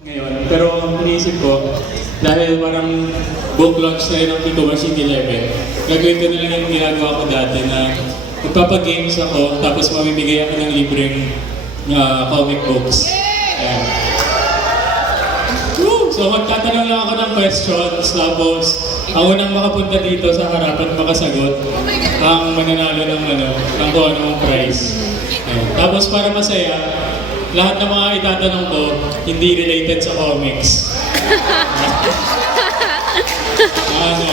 Ngayon, pero iniisip ko, dahil parang book launch na rin ang Pico Machine 11, gagawin ko na lang yung ginagawa ko dati na magpapagames ako, tapos mamimigay ako ng libreng comic books. Ayan. Woo! So magtatanong lang ako ng questions, tapos ang unang makapunta dito sa harapan makasagot, ang mananalo ng ng kung anong prize. Ayan. Tapos para masaya, lahat ng mga itatanong ko, hindi related sa comics.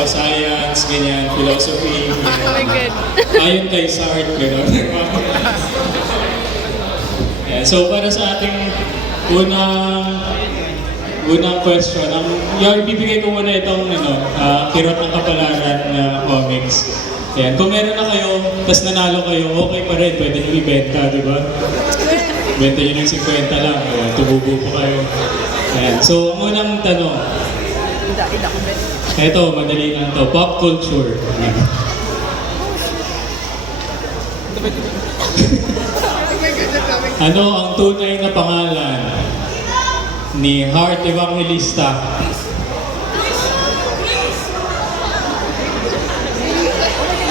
Science, ganyan, philosophy, ganyan. Ayon kay Sartre, gano'n. Yeah, so para sa ating unang question, ibibigay ko muna itong Kirot ng Kapalaran na comics. Ayan, kung meron na kayo, tas nanalo kayo, okay pa rin, pwede nyo ibenta, di ba? Benta nyo ng 50 lang, ayan, tumubo po kayo. Ayan. So, ang unang tanong. Ito, madali lang to. Pop culture. Ano ang tunay na pangalan ni Heart Evangelista?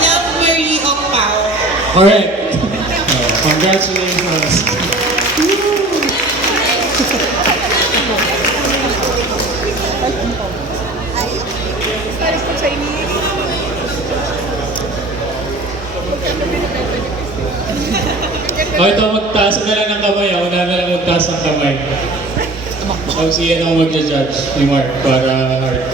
Love Marie Ocpao. Correct. Congratulations. O ito, magtaas na lang ng kamay. Ako na lang magtaas ng kamay. So, siya na mag-judge ni Mark para Heart.